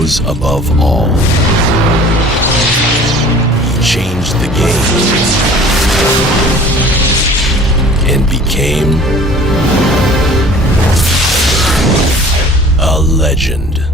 rose above all. He changed the game and became a legend.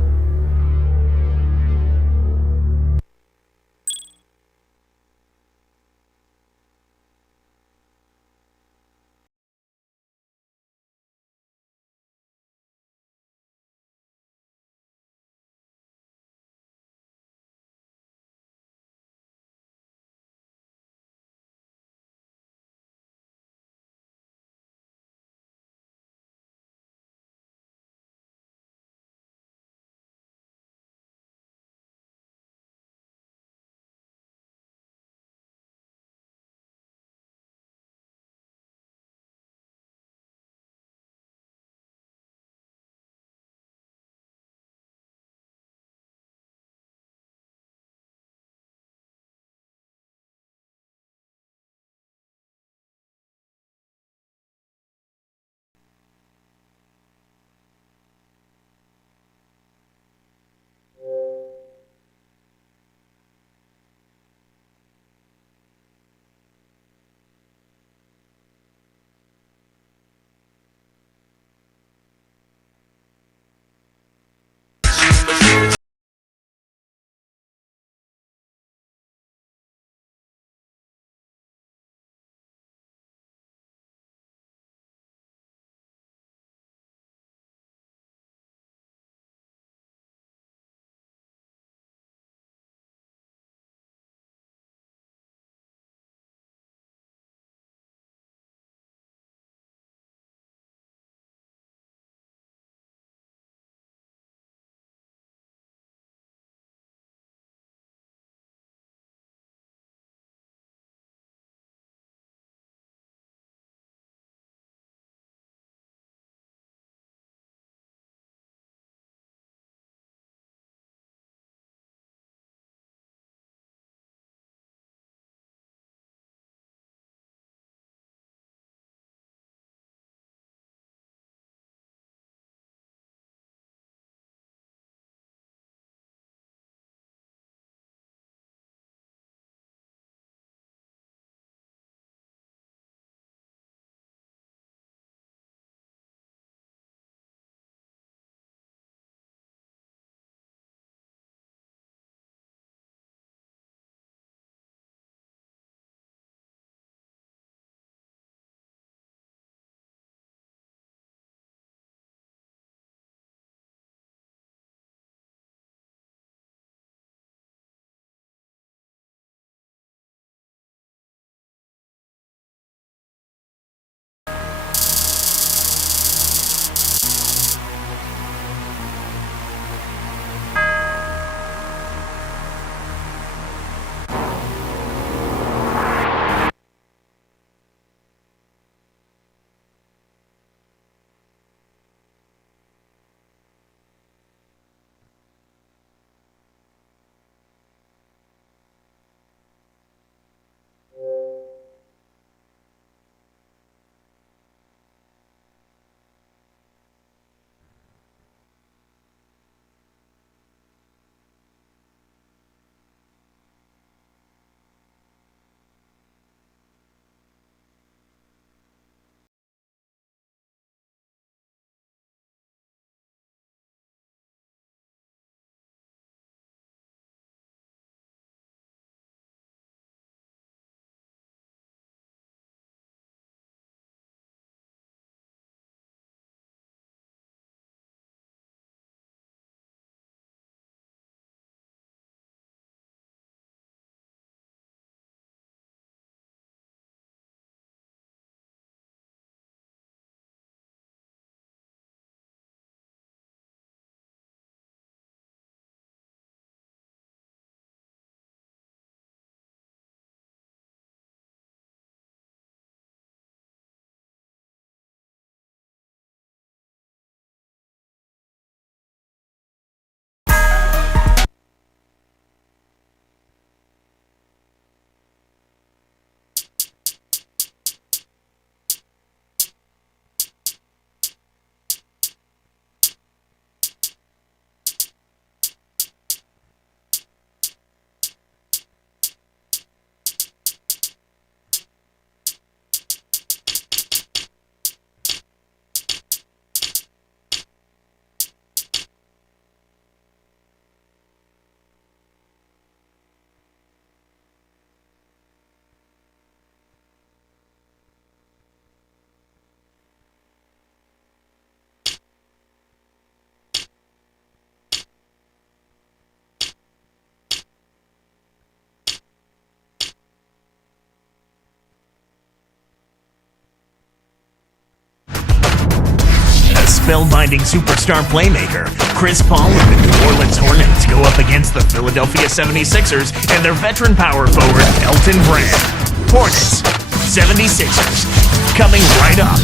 spellbinding superstar playmaker, Chris Paul and the New Orleans Hornets go up against the Philadelphia 76ers and their veteran power forward, Elton Brand. Hornets, 76ers, coming right up.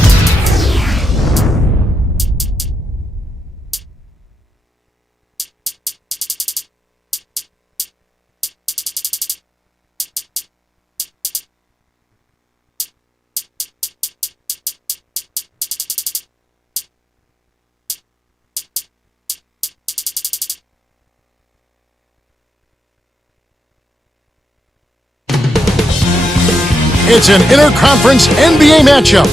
It's an interconference NBA matchup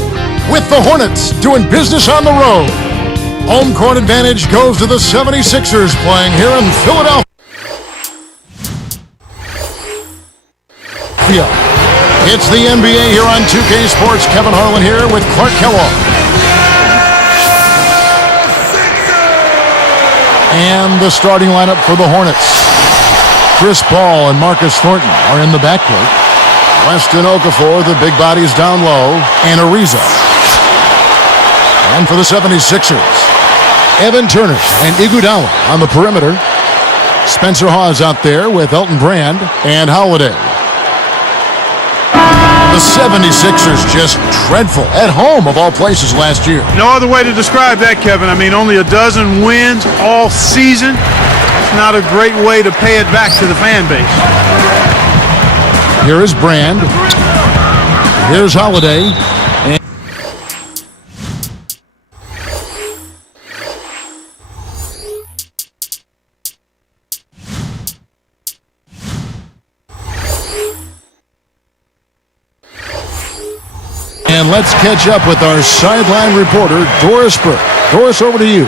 with the Hornets doing business on the road. Home court advantage goes to the 76ers playing here in Philadelphia. It's the NBA here on 2K Sports. Kevin Harlan here with Clark Kellogg. And the starting lineup for the Hornets. Chris Paul and Marcus Thornton are in the backcourt. Weston Okafor, the big bodies down low, and Ariza. And for the 76ers, Evan Turner and Iguodala on the perimeter. Spencer Hawes out there with Elton Brand and Holiday. The 76ers just dreadful at home of all places last year. No other way to describe that, Kevin. I mean, only a dozen wins all season. It's not a great way to pay it back to the fan base. Here is Brand. Here's Holiday. And let's catch up with our sideline reporter, Doris Burke. Doris, over to you.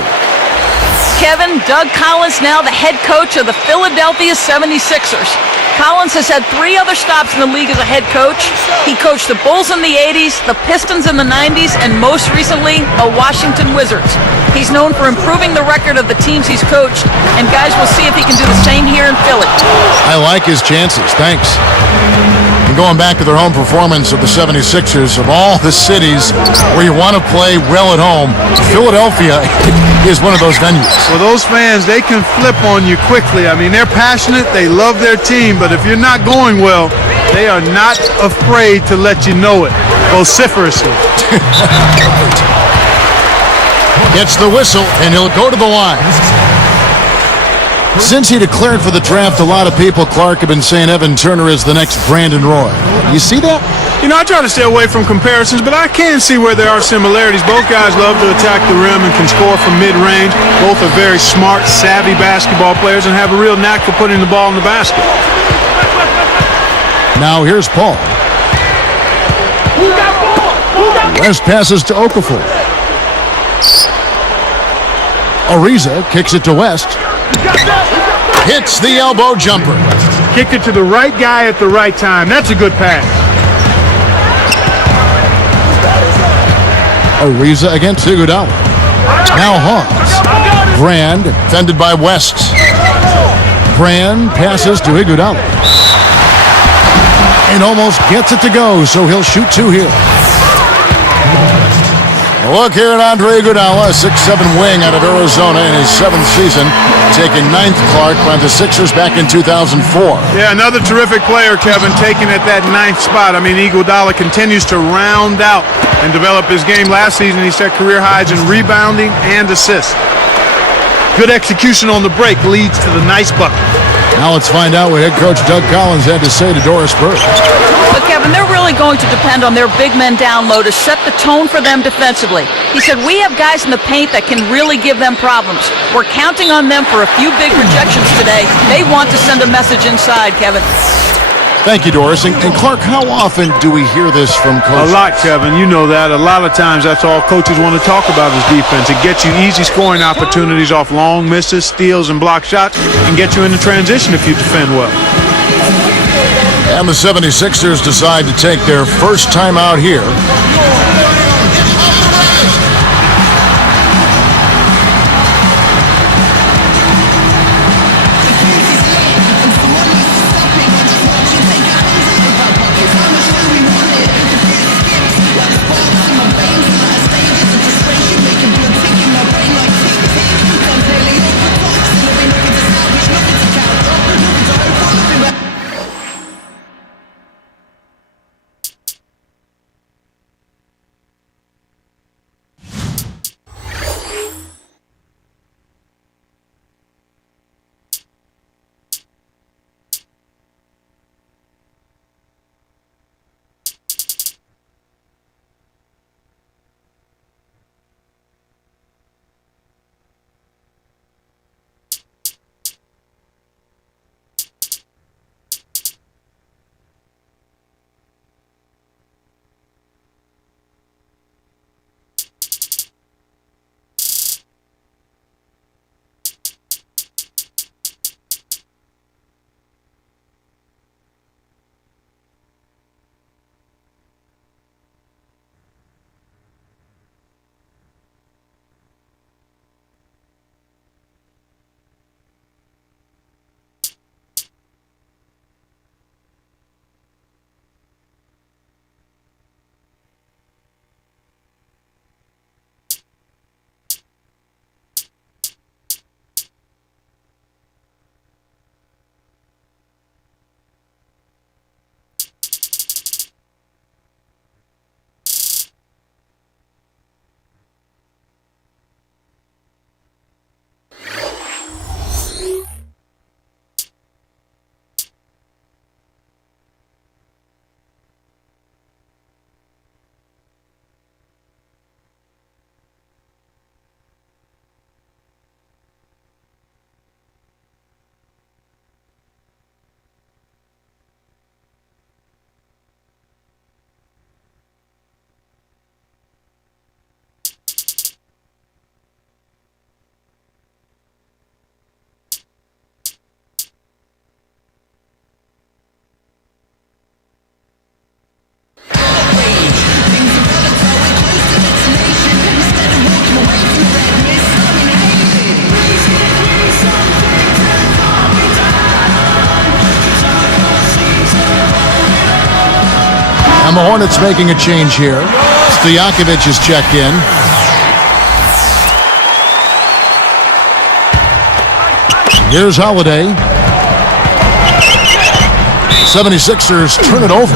Kevin, Doug Collins now the head coach of the Philadelphia 76ers. Collins has had 3 other stops in the league as a head coach. He coached the Bulls in the 80s, the Pistons in the 90s, and most recently, the Washington Wizards. He's known for improving the record of the teams he's coached, and guys, we'll see if he can do the same here in Philly. I like his chances. Thanks. And going back to their home performance of the 76ers, of all the cities where you want to play well at home, Philadelphia is one of those venues. Well, those fans, they can flip on you quickly. I mean, they're passionate, they love their team, but if you're not going well, they are not afraid to let you know it vociferously. Gets the whistle, and he'll go to the line. Since he declared for the draft, a lot of people, Clark, have been saying Evan Turner is the next Brandon Roy. You see that? You know, I try to stay away from comparisons, but I can see where there are similarities. Both guys love to attack the rim and can score from mid-range. Both are very smart, savvy basketball players and have a real knack for putting the ball in the basket. Now here's Paul. West passes to Okafor. Ariza kicks it to West. Hits the elbow jumper. Kicked it to the right guy at the right time. That's a good pass. Ariza against Iguodala. Now Hawes. Brand defended by West. Brand passes to Iguodala. And almost gets it to go, so he'll shoot 2 here. Look here at Andre Iguodala, a 6'7" wing out of Arizona in his 7th season, taking 9th, Clark, by the Sixers back in 2004. Yeah, another terrific player, Kevin, taken at that 9th spot. I mean, Iguodala continues to round out and develop his game. Last season, he set career highs in rebounding and assists. Good execution on the break leads to the nice bucket. Now let's find out what head coach Doug Collins had to say to Doris Burke. But Kevin, they're really going to depend on their big men down low to set the tone for them defensively. He said, we have guys in the paint that can really give them problems. We're counting on them for a few big rejections today. They want to send a message inside, Kevin. Thank you, Doris. And Clark, how often do we hear this from coaches? A lot, Kevin. You know that. A lot of times that's all coaches want to talk about is defense. It gets you easy scoring opportunities off long misses, steals, and block shots, and get you into transition if you defend well. And the 76ers decide to take their first time out here. And the Hornets making a change here. Stojakovic is checked in. Here's Holiday. 76ers turn it over.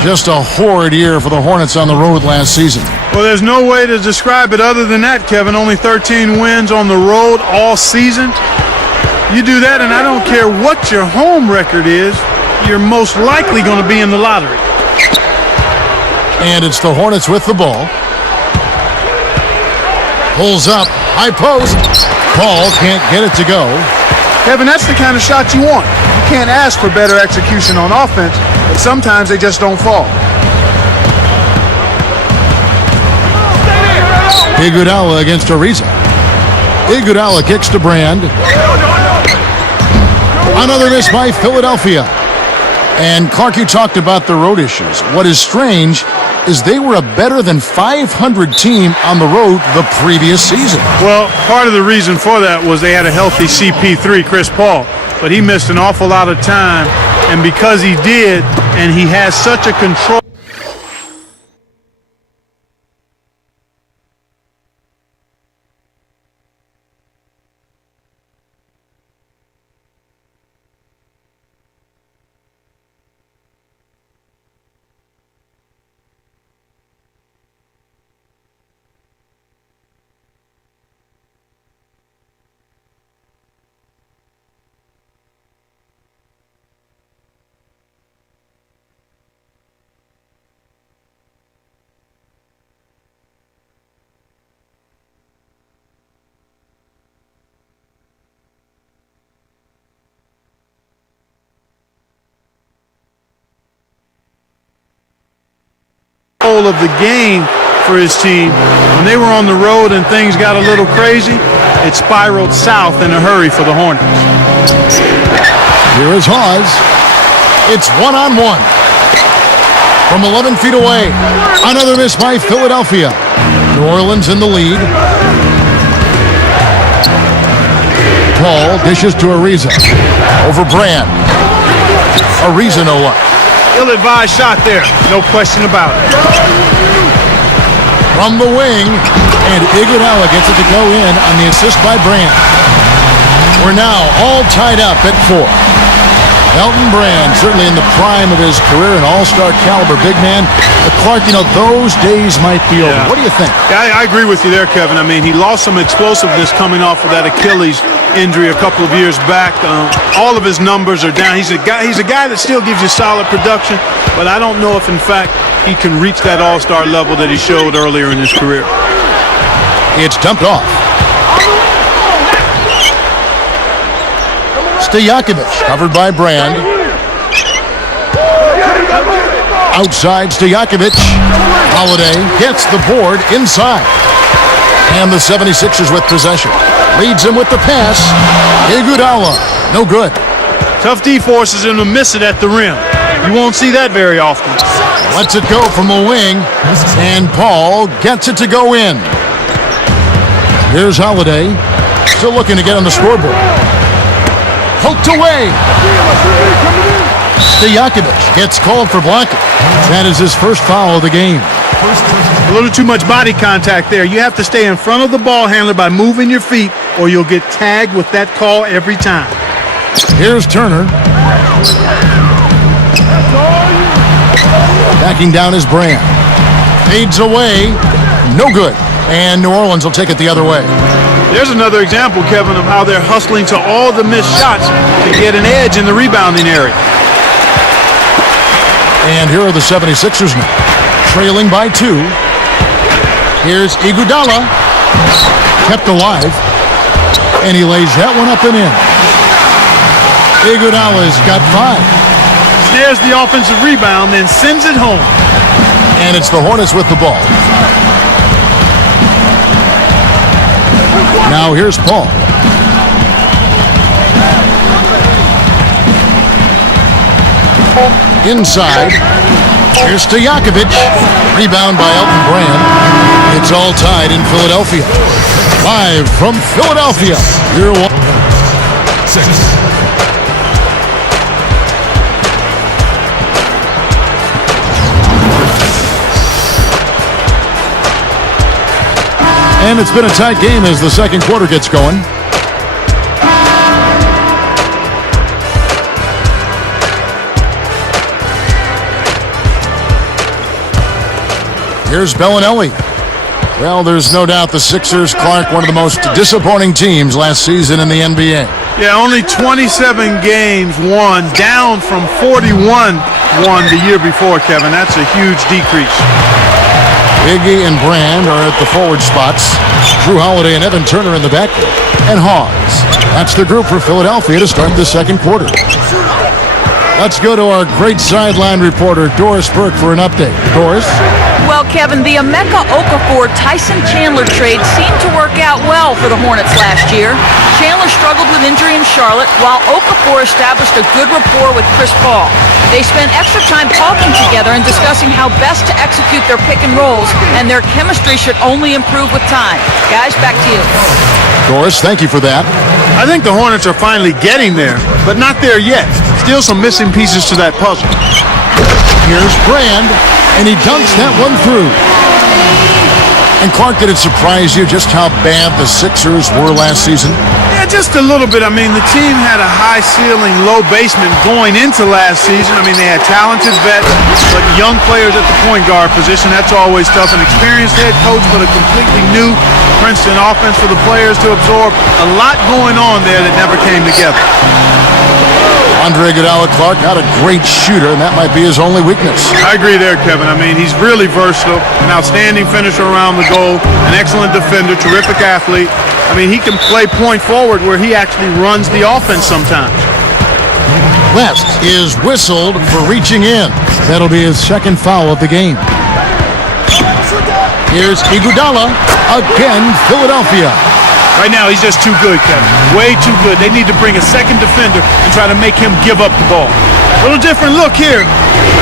Just a horrid year for the Hornets on the road last season. Well, there's no way to describe it other than that, Kevin. Only 13 wins on the road all season. You do that, and I don't care what your home record is, you're most likely going to be in the lottery. And it's the Hornets with the ball. Pulls up, high post. Paul can't get it to go. Kevin, that's the kind of shot you want. You can't ask for better execution on offense, but sometimes they just don't fall. Iguodala against Ariza. Iguodala kicks to Brand. Another miss by Philadelphia. And Clark, you talked about the road issues. What is strange is they were a better than 500 team on the road the previous season. Well, part of the reason for that was they had a healthy CP3, Chris Paul, but he missed an awful lot of time, and because he did, and he has such a control. Of the game for his team. When they were on the road and things got a little crazy, it spiraled south in a hurry for the Hornets. Here is Hawes. It's one-on-one. From 11 feet away. Another miss by Philadelphia. New Orleans in the lead. Paul dishes to Ariza. Over Brand. Ariza no luck. Ill-advised shot there, no question about it. From the wing, and Iguodala gets it to go in on the assist by Brand. We're now all tied up at 4. Elton Brand, certainly in the prime of his career, an all-star caliber big man. But Clark, you know, those days might be over. What do you think? Yeah, I agree with you there, Kevin. I mean, he lost some explosiveness coming off of that Achilles injury a couple of years back. All of his numbers are down. He's a guy that still gives you solid production, but I don't know if, in fact, he can reach that all-star level that he showed earlier in his career. It's dumped off. Stojakovic, covered by Brand. Outside Stojakovic. Holiday gets the board inside. And the 76ers with possession. Leads him with the pass. Iguodala, no good. Tough D forces him to miss it at the rim. You won't see that very often. Lets it go from a wing. And Paul gets it to go in. Here's Holiday. Still looking to get on the scoreboard. Poked away. Stojakovic gets called for blocking. That is his first foul of the game. A little too much body contact there. You have to stay in front of the ball handler by moving your feet, or you'll get tagged with that call every time. Here's Turner. Backing down his Brand. Fades away. No good. And New Orleans will take it the other way. There's another example, Kevin, of how they're hustling to all the missed shots to get an edge in the rebounding area. And here are the 76ers now, trailing by 2. Here's Iguodala, kept alive, and he lays that one up and in. Iguodala's got 5. Snares the offensive rebound, then sends it home. And it's the Hornets with the ball. Now here's Paul. Inside. Here's Stojakovic. Rebound by Elton Brand. It's all tied in Philadelphia. Live from Philadelphia. Year 1. 6. And it's been a tight game as the second quarter gets going. Here's Bellinelli. Well, there's no doubt the Sixers, Clark, one of the most disappointing teams last season in the NBA. Yeah, only 27 games won, down from 41 won the year before, Kevin. That's a huge decrease. Iggy and Brand are at the forward spots. Drew Holiday and Evan Turner in the backcourt. And Hawes. That's the group for Philadelphia to start the second quarter. Let's go to our great sideline reporter, Doris Burke, for an update. Doris? Well, Kevin, the Emeka Okafor-Tyson Chandler trade seemed to work out well for the Hornets last year. Chandler struggled with injury in Charlotte, while Okafor established a good rapport with Chris Paul. They spent extra time talking together and discussing how best to execute their pick and rolls, and their chemistry should only improve with time. Guys, back to you. Doris, thank you for that. I think the Hornets are finally getting there, but not there yet. Still some missing pieces to that puzzle. Here's Brand, and he dunks that one through. And Clark, did it surprise you just how bad the Sixers were last season? Yeah, just a little bit. I mean, the team had a high ceiling, low basement going into last season. I mean, they had talented vets, but young players at the point guard position, that's always tough. An experienced head coach, but a completely new Princeton offense for the players to absorb. A lot going on there that never came together. Andre Iguodala, Clark, not a great shooter, and that might be his only weakness. I agree there, Kevin. I mean, he's really versatile, an outstanding finisher around the goal, an excellent defender, terrific athlete. I mean, he can play point forward where he actually runs the offense sometimes. West is whistled for reaching in. That'll be his second foul of the game. Here's Iguodala, again, Philadelphia. Right now, he's just too good, Kevin. Way too good. They need to bring a second defender and try to make him give up the ball. A little different look here.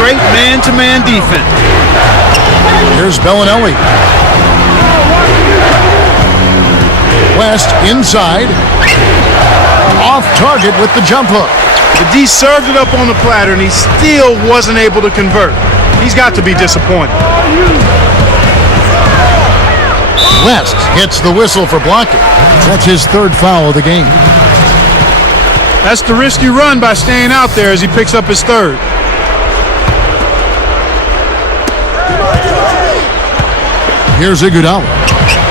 Great man-to-man defense. Here's Bellinelli. West inside. Off target with the jump hook. The D served it up on the platter, and he still wasn't able to convert. He's got to be disappointed. West gets the whistle for blocking. That's his third foul of the game. That's the risky run by staying out there as he picks up his third. Here's Iguodala.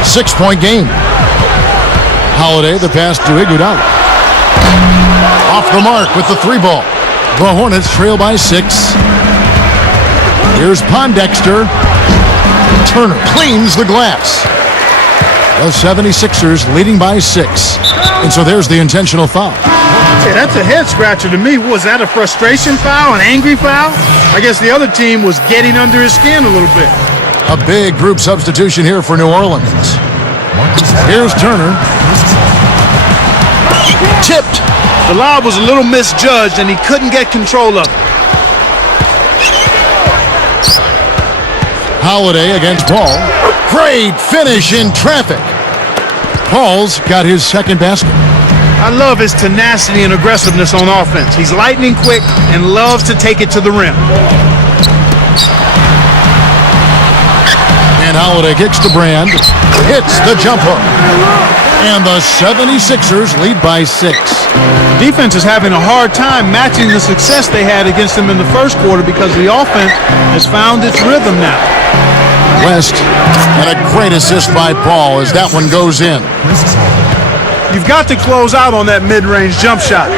6-point game. Holiday, the pass to Iguodala. Off the mark with the three ball. The Hornets trail by 6. Here's Pondexter. Turner cleans the glass. The 76ers leading by 6. And so there's the intentional foul. Yeah, that's a head scratcher to me. Was that a frustration foul, an angry foul? I guess the other team was getting under his skin a little bit. A big group substitution here for New Orleans. Here's Turner. Tipped. The lob was a little misjudged, and he couldn't get control of it. Holiday against Paul. Great finish in traffic. Paul's got his second basket. I love his tenacity and aggressiveness on offense. He's lightning quick and loves to take it to the rim. And Holiday kicks to Brand. Hits the jump hook. And the 76ers lead by 6. Defense is having a hard time matching the success they had against them in the first quarter because the offense has found its rhythm now. West, and a great assist by Paul as that one goes in. You've got to close out on that mid-range jump shot.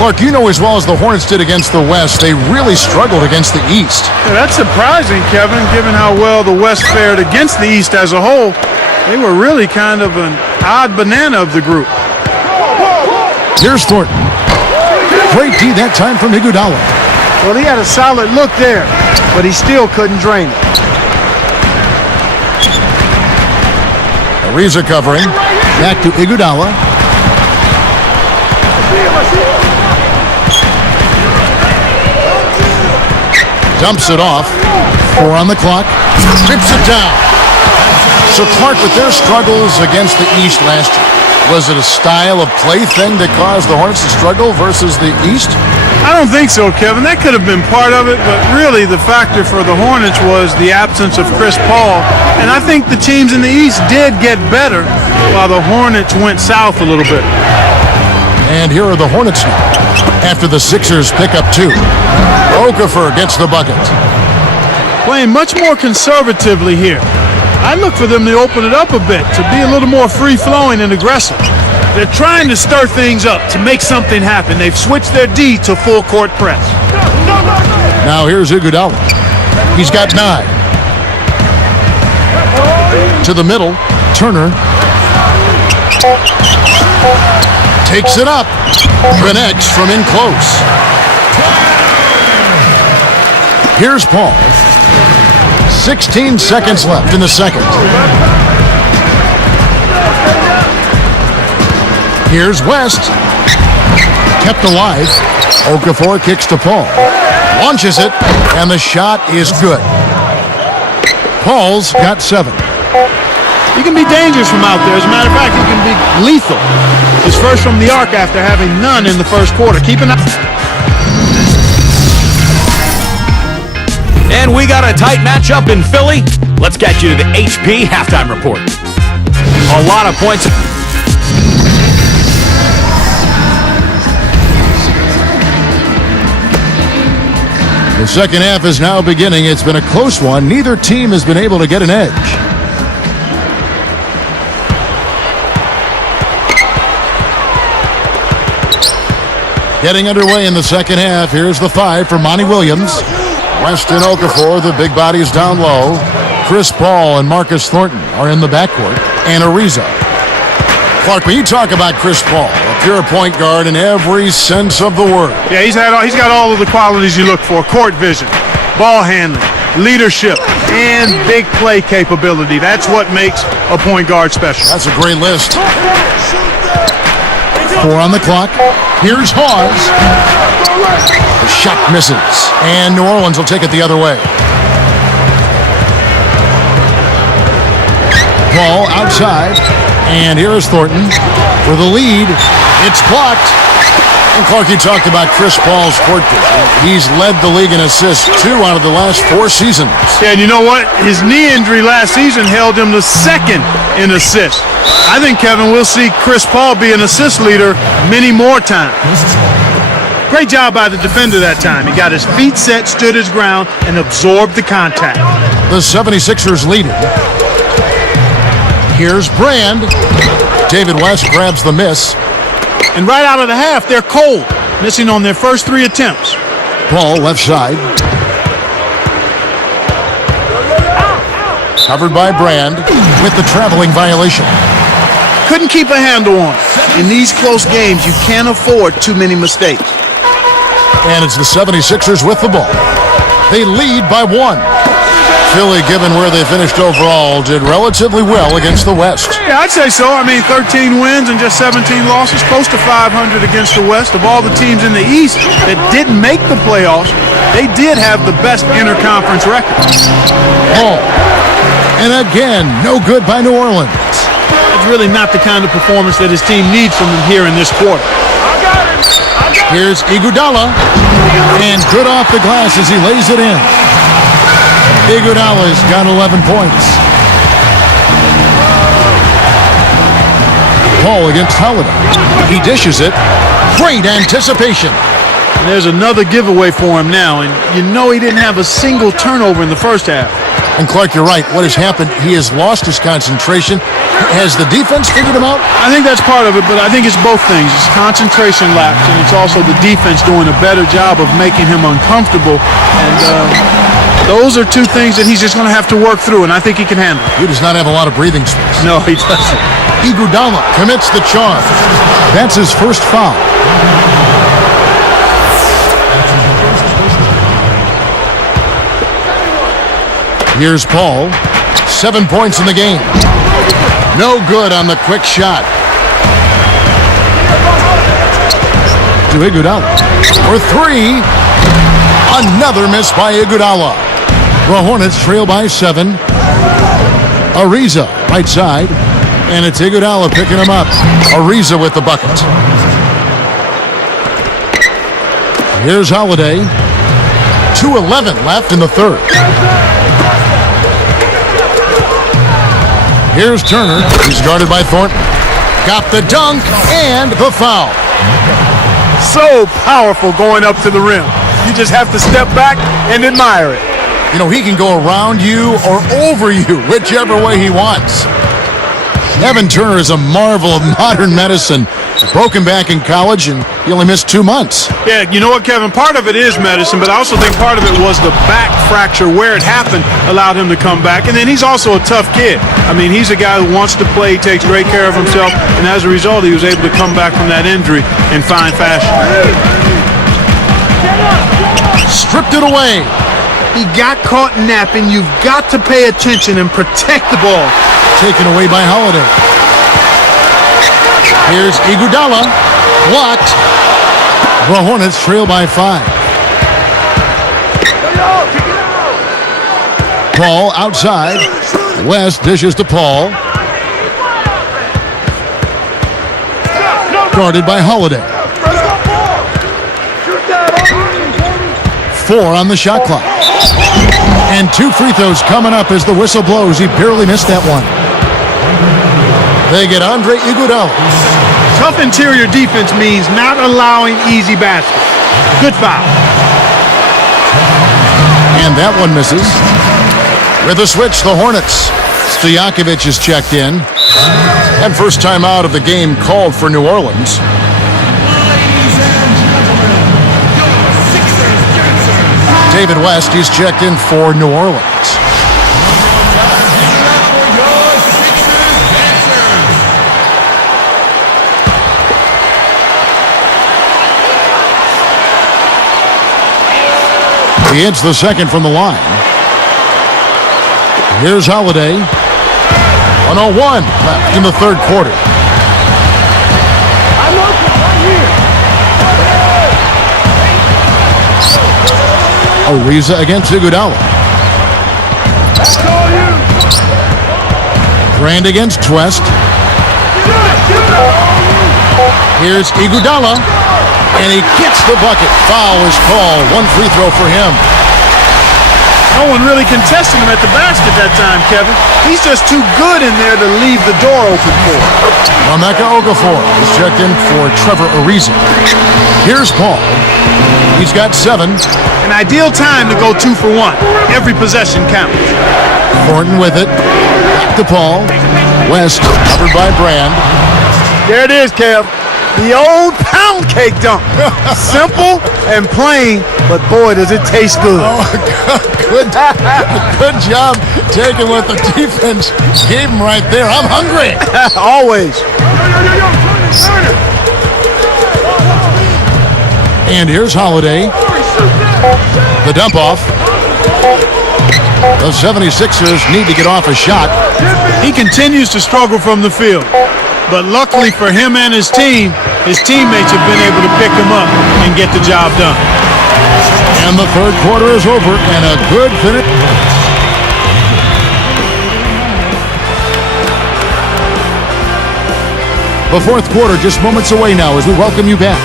Clark, you know as well as the Hornets did against the West, they really struggled against the East. Yeah, that's surprising, Kevin, given how well the West fared against the East as a whole. They were really kind of an odd banana of the group. Here's Thornton. Great D that time from Iguodala. Well, he had a solid look there, but he still couldn't drain it. Ariza covering. Back to Iguodala. Dumps it off. 4 on the clock. Rips it down. So Clark, with their struggles against the East last year, was it a style of play thing that caused the Hornets to struggle versus the East? I don't think so, Kevin. That could have been part of it, but really the factor for the Hornets was the absence of Chris Paul. And I think the teams in the East did get better while the Hornets went south a little bit. And here are the Hornets now, after the Sixers pick up 2. Okafor gets the bucket. Playing much more conservatively here. I look for them to open it up a bit, to be a little more free-flowing and aggressive. They're trying to stir things up, to make something happen. They've switched their D to full-court press. Now here's Iguodala. He's got 9. To the middle, Turner. Takes it up. Connects from in close. Here's Paul. 16 seconds left in the second. Here's West. Kept alive. Okafor kicks to Paul. Launches it, and the shot is good. Paul's got 7. He can be dangerous from out there. As a matter of fact, he can be lethal. His first from the arc after having none in the first quarter. Keep an eye. And we got a tight matchup in Philly. Let's get you to the HP halftime report. A lot of points. The second half is now beginning. It's been a close one. Neither team has been able to get an edge. Getting underway in the second half. Here's the 5 for Monty Williams. West and Okafor, the big bodies down low. Chris Paul and Marcus Thornton are in the backcourt. And Ariza. Clark, when you talk about Chris Paul, a pure point guard in every sense of the word. Yeah, he's got all of the qualities you look for. Court vision, ball handling, leadership, and big play capability. That's what makes a point guard special. That's a great list. 4 on the clock. Here's Hawes. The shot misses. And New Orleans will take it the other way. Paul outside. And here is Thornton for the lead. It's blocked. And Clark, you talked about Chris Paul's court vision. He's led the league in assists 2 out of the last 4 seasons. Yeah, and you know what? His knee injury last season held him to 2nd in assists. I think, Kevin, we'll see Chris Paul be an assist leader many more times. Great job by the defender that time. He got his feet set, stood his ground, and absorbed the contact. The 76ers lead it. Here's Brand. David West grabs the miss. And right out of the half, they're cold, missing on their first 3 attempts. Paul left side. Covered by Brand with the traveling violation. Couldn't keep a handle on it. In these close games, you can't afford too many mistakes. And it's the 76ers with the ball. They lead by 1. Philly, given where they finished overall, did relatively well against the West. Yeah, I'd say so. I mean, 13 wins and just 17 losses, close to 500 against the West. Of all the teams in the East that didn't make the playoffs, they did have the best interconference record. Oh, and again, no good by New Orleans. It's really not the kind of performance that his team needs from him here in this quarter. Here's Iguodala, and good off the glass as he lays it in. Iguodala's got 11 points. Paul against Holiday. He dishes it. Great anticipation. And there's another giveaway for him now, and you know he didn't have a single turnover in the first half. And Clark, you're right. What has happened, he has lost his concentration. Has the defense figured him out? I think that's part of it, but I think it's both things. It's concentration lapse, and it's also the defense doing a better job of making him uncomfortable. And those are 2 things that he's just going to have to work through, and I think he can handle. He does not have a lot of breathing space. No, he doesn't. Iguodala commits the charge. That's his first foul. Here's Paul. 7 points in the game. No good on the quick shot. To Iguodala. For 3. Another miss by Iguodala. The Hornets trail by 7. Ariza, right side. And it's Iguodala picking him up. Ariza with the bucket. Here's Holiday. 2:11 left in the third. Here's Turner. He's guarded by Thornton. Got the dunk and the foul. So powerful going up to the rim. You just have to step back and admire it. You know, he can go around you or over you, whichever way he wants. Evan Turner is a marvel of modern medicine. Broken back in college, and he only missed 2 months. Yeah, you know what, Kevin? Part of it is medicine, but I also think part of it was the back fracture where it happened allowed him to come back. And then he's also a tough kid. I mean, he's a guy who wants to play, takes great care of himself, and as a result, he was able to come back from that injury in fine fashion. Stripped it away. He got caught napping. You've got to pay attention and protect the ball. Taken away by Holiday. Here's Iguodala. Blocked. The Hornets trail by 5. Paul outside. West dishes to Paul. Guarded by Holiday. 4 on the shot clock. And 2 free throws coming up as the whistle blows. He barely missed that one. They get Andre Iguodala. Tough interior defense means not allowing easy baskets. Good foul. And that one misses. With a switch, the Hornets. Stojakovic is checked in. And first time out of the game called for New Orleans. David West is checked in for New Orleans. He hits the second from the line. Here's Holiday. 1:01 left in the third quarter. Ariza against Iguodala. Brand against West. Here's Iguodala. And he gets the bucket. Foul is called. 1 free throw for him. No one really contested him at the basket that time, Kevin. He's just too good in there to leave the door open for him. Emeka Okafor is checked in for Trevor Ariza. Here's Paul. He's got 7. An ideal time to go 2 for 1. Every possession counts. Thornton with it. Back to Paul. West covered by Brand. There it is, Kev. The old pound cake dunk. Simple and plain, but boy, does it taste good. Oh, good job taking what the defense gave him right there. I'm hungry. Always. And here's Holiday. The dump off. The 76ers need to get off a shot. He continues to struggle from the field. But luckily for him and his team, his teammates have been able to pick him up and get the job done. And the third quarter is over, and a good finish. The fourth quarter just moments away now as we welcome you back.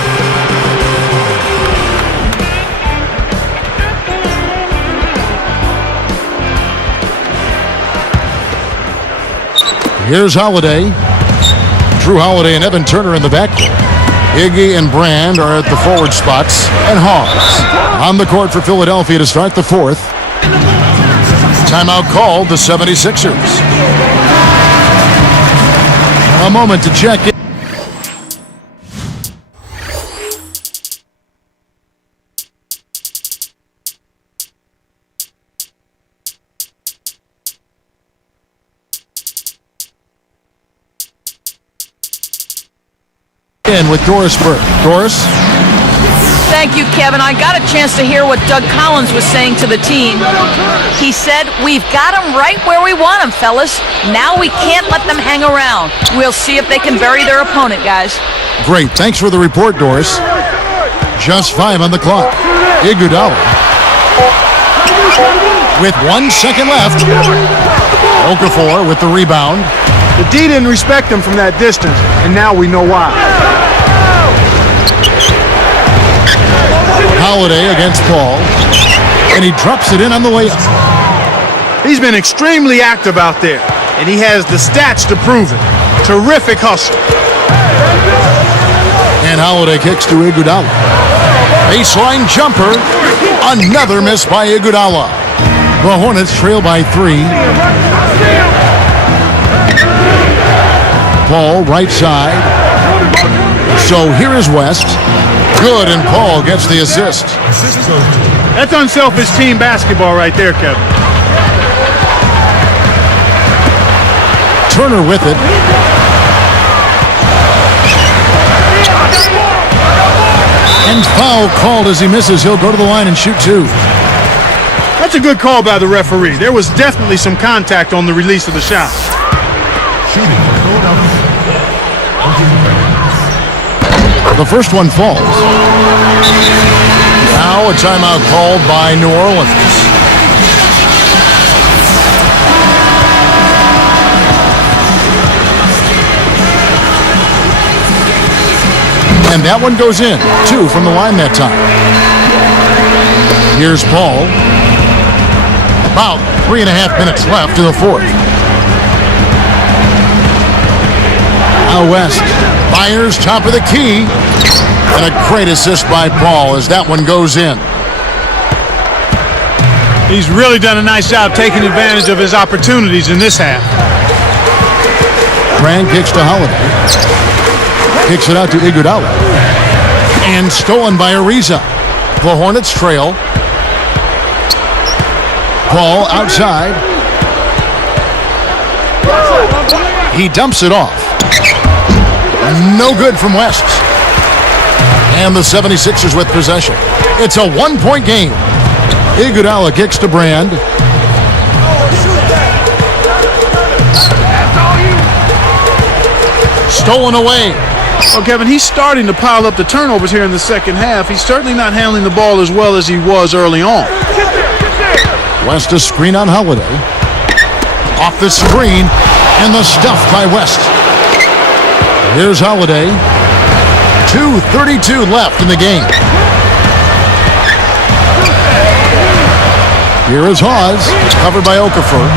Here's Holiday. Drew Holiday and Evan Turner in the backcourt. Iggy and Brand are at the forward spots. And Hawes on the court for Philadelphia to start the fourth. Timeout called the 76ers. A moment to check in. With Doris Burke. Doris? Thank you, Kevin. I got a chance to hear what Doug Collins was saying to the team. He said, "We've got them right where we want them, fellas. Now we can't let them hang around. We'll see if they can bury their opponent, guys." Great. Thanks for the report, Doris. Just 5 on the clock. Iguodala. With 1 second left. Okafor with the rebound. The D didn't respect him from that distance, and now we know why. Holiday against Paul, and he drops it in on the way up. He's been extremely active out there, and he has the stats to prove it. Terrific hustle. And Holiday kicks to Iguodala. Baseline jumper. Another miss by Iguodala. The Hornets trail by 3. Paul, right side. So here is West. Good, and Paul gets the assist. That's unselfish team basketball right there, Kevin. Turner with it. And foul called as he misses. He'll go to the line and shoot 2. That's a good call by the referee. There was definitely some contact on the release of the shot. The first one falls. Now a timeout called by New Orleans. And that one goes in. 2 from the line that time. Here's Paul. About 3.5 minutes left in the fourth. Now West fires top of the key. And a great assist by Paul as that one goes in. He's really done a nice job taking advantage of his opportunities in this half. Brand kicks to Holiday. Kicks it out to Iguodala. And stolen by Ariza. The Hornets trail. Paul outside. He dumps it off. No good from West. And the 76ers with possession. It's a 1-point game. Iguodala kicks to Brand. Stolen away. Well, Kevin, he's starting to pile up the turnovers here in the second half. He's certainly not handling the ball as well as he was early on. West a screen on Holiday. Off the screen, and the stuff by West. Here's Holiday. 2:32 left in the game. Here is Hawes, covered by Okafor.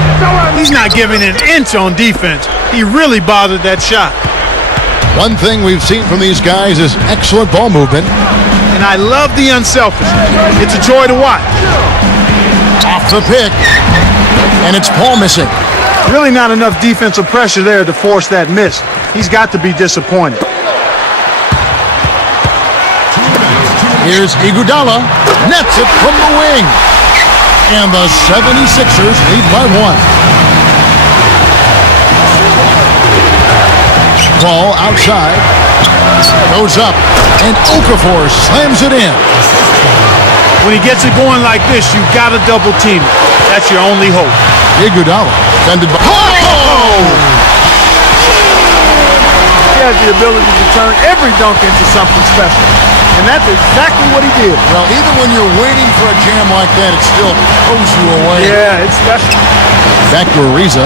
He's not giving an inch on defense. He really bothered that shot. One thing we've seen from these guys is excellent ball movement. And I love the unselfishness. It's a joy to watch. Off the pick, and it's Paul missing. Really not enough defensive pressure there to force that miss. He's got to be disappointed. Here's Iguodala, nets it from the wing. And the 76ers lead by 1. Paul outside, goes up, and Okafor slams it in. When he gets it going like this, you've got to double team it. That's your only hope. Iguodala defended by... Oh! He has the ability to turn every dunk into something special. And that's exactly what he did. Well, even when you're waiting for a jam like that, it still pulls you away. Yeah, it's special. Back to Ariza.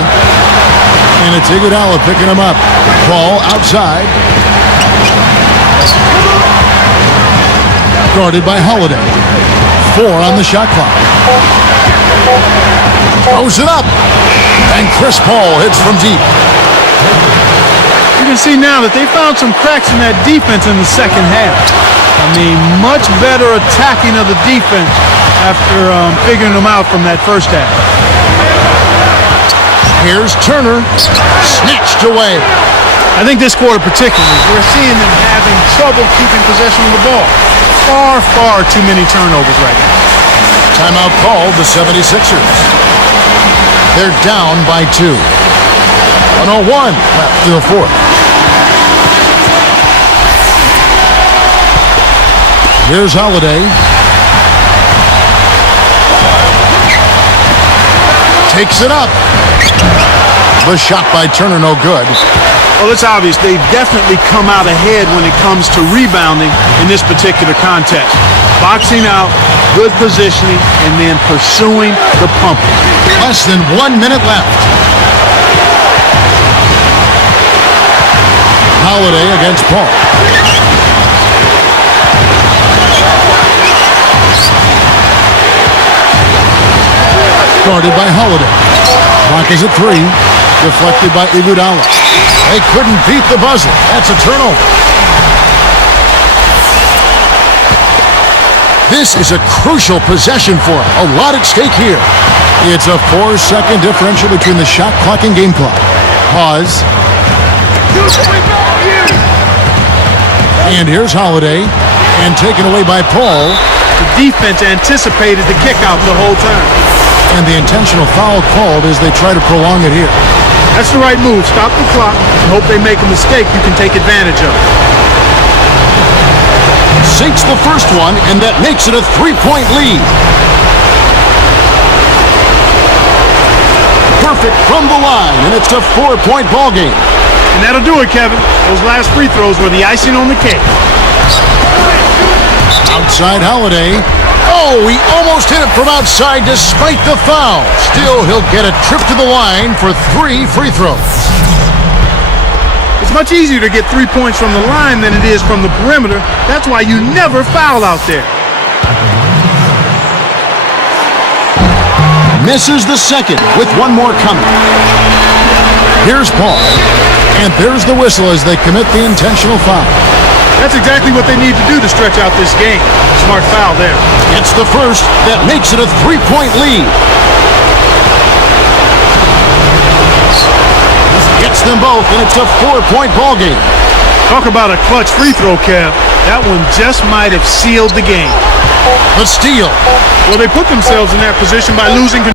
And it's Iguodala picking him up. Ball outside. Guarded by Holiday. 4 on the shot clock. Throws it up. And Chris Paul hits from deep. You can see now that they found some cracks in that defense in the second half. I mean, much better attacking of the defense after figuring them out from that first half. Here's Turner, snatched away. I think this quarter particularly, we're seeing them having trouble keeping possession of the ball. Far too many turnovers right now. Timeout called the 76ers. They're down by 2. 1:01 left in the fourth. Here's Holiday. Takes it up. The shot by Turner, no good. Well, it's obvious they've definitely come out ahead when it comes to rebounding in this particular contest. Boxing out, good positioning, and then pursuing the pump. Less than 1 minute left. Holiday against Paul. guarded by Holiday. Clock is at 3. Deflected by Iguodala. They couldn't beat the buzzer. That's a turnover. This is a crucial possession for him. A lot at stake here. It's a 4-second differential between the shot clock and game clock. Pause. And here's Holiday. And taken away by Paul. The defense anticipated the kick out the whole time. And the intentional foul called as they try to prolong it here. That's the right move. Stop the clock and hope they make a mistake you can take advantage of. Sinks the first one, and that makes it a 3-point lead. Perfect from the line, and it's a 4-point ball game. And that'll do it, Kevin. Those last free throws were the icing on the cake. Outside Holiday. Oh, he almost hit it from outside despite the foul. Still, he'll get a trip to the line for 3 free throws. It's much easier to get 3 points from the line than it is from the perimeter. That's why you never foul out there. Misses the second with one more coming. Here's Paul. And there's the whistle as they commit the intentional foul. That's exactly what they need to do to stretch out this game. Smart foul there. It's the first that makes it a 3-point lead. Gets them both, and it's a 4-point ball game. Talk about a clutch free throw, Kev. That one just might have sealed the game. The steal. Well, they put themselves in that position by losing control.